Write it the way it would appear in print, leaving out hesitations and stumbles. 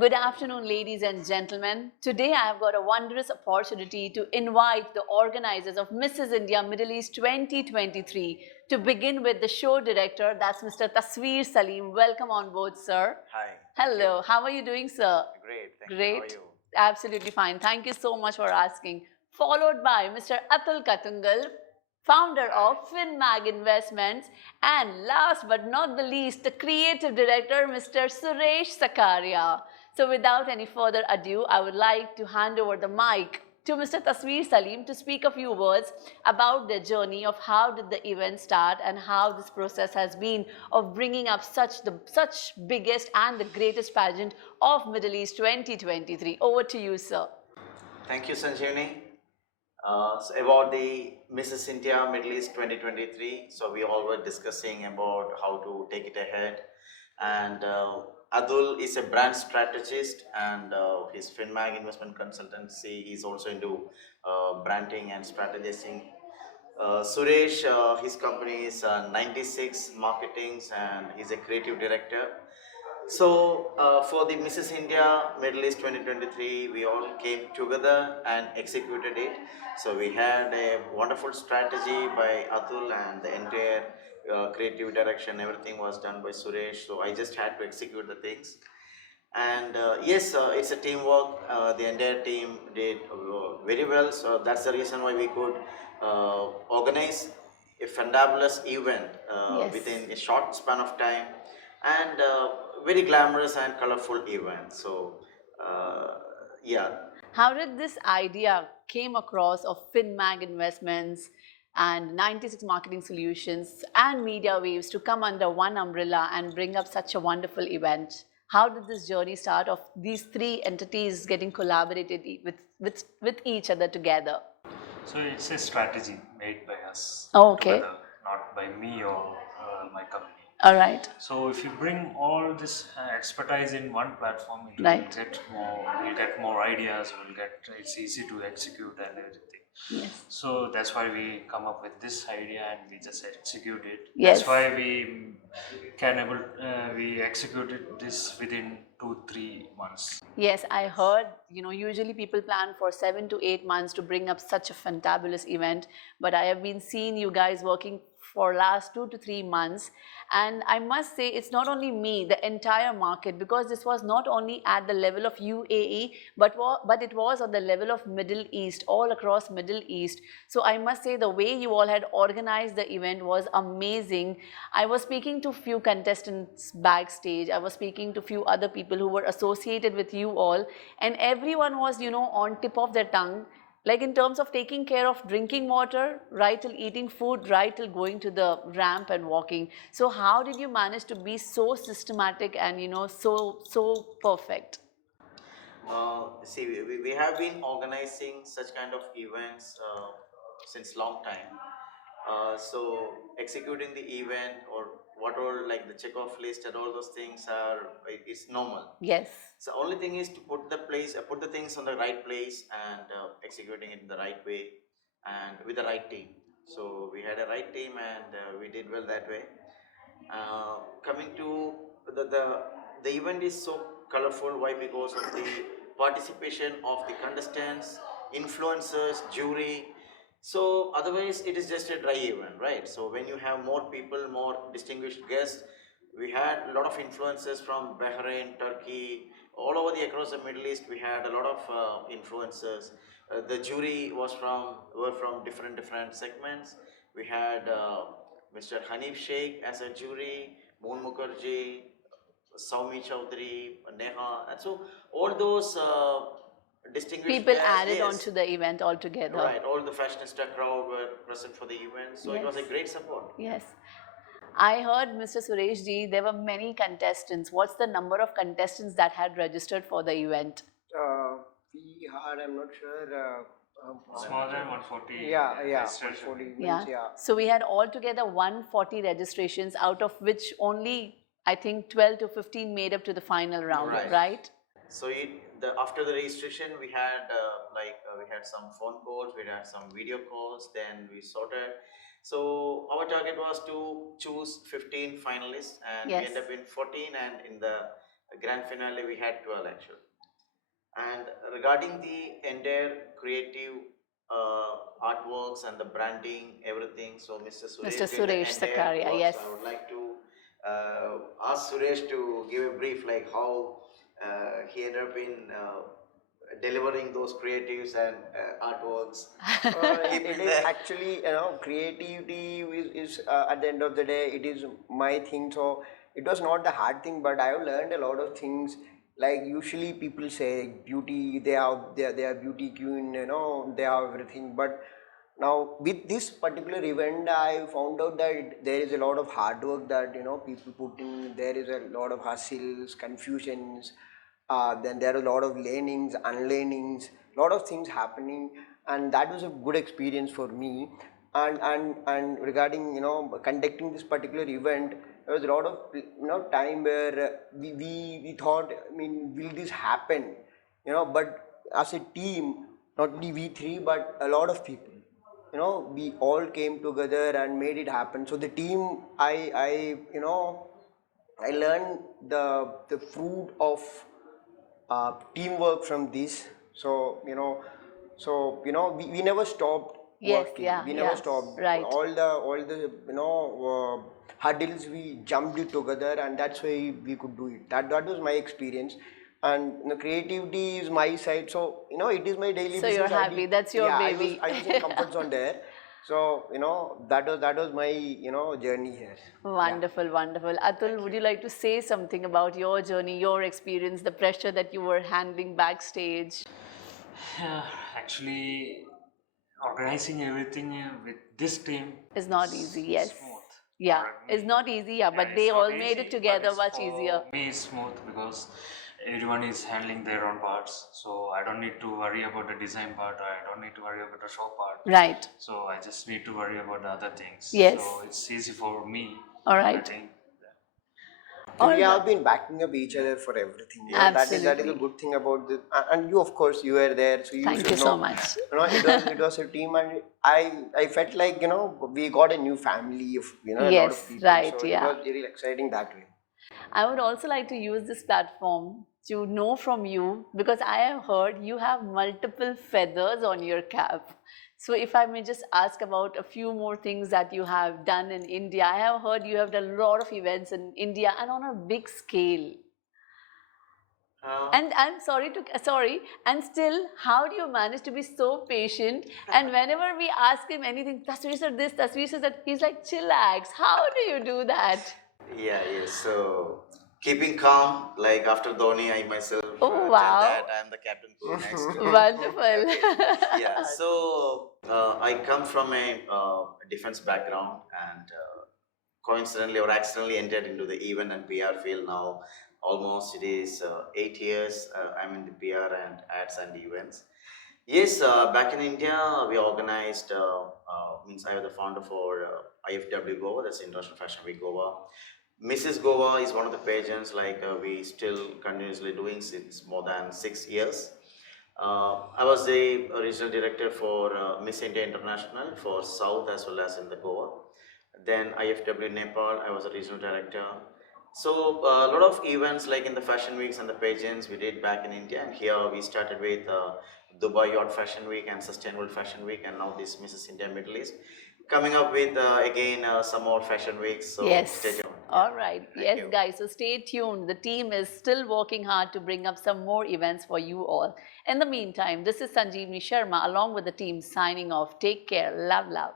Good afternoon, ladies and gentlemen. Today I have got a wondrous opportunity to invite the organizers of Mrs. India Middle East 2023 to begin with the show director, that's Mr. Tasveer Salim. Welcome on board, sir. Hi. Hello, how are you doing, sir? Great. Thank you. Great. How are you? Absolutely fine. Thank you so much for asking. Followed by Mr. Atul Katungal, founder of FinMag Investments, and last but not the least, the creative director, Mr. Suresh Sakaria. So without any further ado, I would like to hand over the mic to Mr. Tasveer Salim to speak a few words about their journey of how did the event start and how this process has been of bringing up such biggest and the greatest pageant of Middle East 2023. Over to you, sir. Thank you, Sanjeevani. So about the Mrs. India Middle East 2023, so we all were discussing about how to take it ahead. And Adul is a brand strategist and his FinMag investment consultancy. He's also into branding and strategizing. Suresh, his company is 96 Marketings and he's a creative director. So for the Mrs. India Middle East 2023, we all came together and executed it. So we had a wonderful strategy by Atul and the entire creative direction, everything was done by Suresh. So I just had to execute the things. And yes, it's a teamwork. The entire team did very well. So that's the reason why we could organize a fabulous event Yes. within a short span of time, and very glamorous and colorful event. So yeah. How did this idea came across of FinMag Investments and 96 Marketing Solutions and Media Waves to come under one umbrella and bring up such a wonderful event? How did this journey start of these three entities getting collaborated with each other together? So it's a strategy made by us Okay. together, not by me or my company. All right. So if you bring all this expertise in one platform, it Right. will get more. We'll get more ideas. It's easy to execute and everything. Yes. So that's why we come up with this idea and we just execute it. Yes. That's why we executed this within 2-3 months. Yes, I heard, usually people plan for 7 to 8 months to bring up such a fantabulous event, but I have been seeing you guys working for last 2 to 3 months, and I must say it's not only me, the entire market, because this was not only at the level of UAE, but it was on the level of Middle East, all across Middle East. So I must say the way you all had organized the event was amazing. I was speaking to few contestants backstage, I was speaking to few other people who were associated with you all, and everyone was, on tip of their tongue, like in terms of taking care of drinking water, right till eating food, right till going to the ramp and walking. So how did you manage to be so systematic and so perfect? See, we have been organizing such kind of events since long time. So executing the event or whatever, like the check-off list and all those things it's normal. Yes. So only thing is to put the things on the right place and executing it in the right way and with the right team. So we had a right team and we did well that way. Coming to the event is so colorful. Why? Because of the participation of the contestants, influencers, jury. So otherwise it is just a dry event, right? So when you have more people, more distinguished guests, we had a lot of influencers from Bahrain, Turkey, all over the across the Middle East. We had a lot of influencers. The jury were from different segments. We had Mr. Hanif Sheikh as a jury, Moon Mukherjee, Saumi Chaudhary, Neha, and so all those distinguished People guests, added yes, onto the event altogether. right, all the fashionista crowd were present for the event, so it was a Yes. great support. Yes. I heard, Mr. Suresh ji, there were many contestants. What's the number of contestants that had registered for the event? We had, I'm not sure. It's more than 140. Yeah, registration. 140 Yeah. means, yeah. So we had altogether 140 registrations, out of which only, I think, 12 to 15 made up to the final round, Right. right? So after the registration, we had we had some phone calls, we had some video calls, then we sorted. So our target was to choose 15 finalists, and Yes. we ended up in 14, and in the Grand finale we had 12 actually. And regarding the entire creative artworks and the branding, everything, so Mr. Mr. Suresh did the Suresh entire Sakaria, work. yes. So I would like to ask Suresh to give a brief, like how he ended up in delivering those creatives and artworks. It is actually, creativity is at the end of the day, it is my thing. So it was not the hard thing, but I have learned a lot of things. Like usually people say beauty, they are beauty queen, they have everything. But now with this particular event, I found out that there is a lot of hard work that people put in. There is a lot of hustles, confusions, then there are a lot of learnings, unlearnings, lot of things happening, and that was a good experience for me. And regarding conducting this particular event, there was a lot of time where we thought, I mean, will this happen? But as a team, not only we three, but a lot of people, we all came together and made it happen. So the team, I learned the fruit of teamwork from this. So we never stopped Yes, working. yeah, We never yeah, stopped. right. All the hurdles we jumped it together, and that's why we could do it. That was my experience. And creativity is my side, so it is my daily So business. you're happy, that's your yeah, baby. I was in comfort zone there. So that was my journey here. Wonderful, wonderful. Atul, would you like to say something about your journey, your experience, the pressure that you were handling backstage? Yeah, actually, organizing everything with this team It's not easy, yes. smooth. Yeah, For it's me. not easy, yeah, but It's they not all made easy, it but together it's much easier. for me it's smooth because everyone is handling their own parts. So I don't need to worry about the design part, or I don't need to worry about the show part. Right. So I just need to worry about the other things. Yes. So it's easy for me. All I right. think. All We have right. been backing up each other for everything. That is a Absolutely. good thing about this. And you, of course, you were there, so you Thank should you know. so much. It was a team, and I felt like we got a new family of a lot Yes, of people. right, So yeah. it was really exciting that way. I would also like to use this platform to know from you, because I have heard you have multiple feathers on your cap. So if I may just ask about a few more things that you have done in India. I have heard you have done a lot of events in India and on a big scale. And I'm sorry, and still, how do you manage to be so patient? And whenever we ask him anything, Tasveer said this, Tasveer said that, he's like, chillax. How do you do that? Yeah, yes. So keeping calm, like after Dhoni, I myself Oh, tell wow. that I'm the captain cool next to him. Wonderful. Okay. Yeah. So I come from a defense background, and coincidentally or accidentally entered into the event and PR field now. Almost it is 8 years. I'm in the PR and ads and events. Yes, back in India, we organized, means I was the founder for IFW Goa, that's International Fashion Week Goa. Mrs. Goa is one of the pageants like we still continuously doing since more than 6 years. I was the regional director for Miss India International for South as well as in the Goa. Then IFW Nepal, I was a regional director. So a lot of events like in the fashion weeks and the pageants we did back in India, and here we started with Dubai Yacht Fashion Week and Sustainable Fashion Week, and now this Mrs. India Middle East. Coming up with again some more fashion weeks, so Yes. stay tuned. All right. Thank Yes, you. guys. So stay tuned. The team is still working hard to bring up some more events for you all. In the meantime, this is Sanjeevani Sharma along with the team signing off. Take care. Love, love.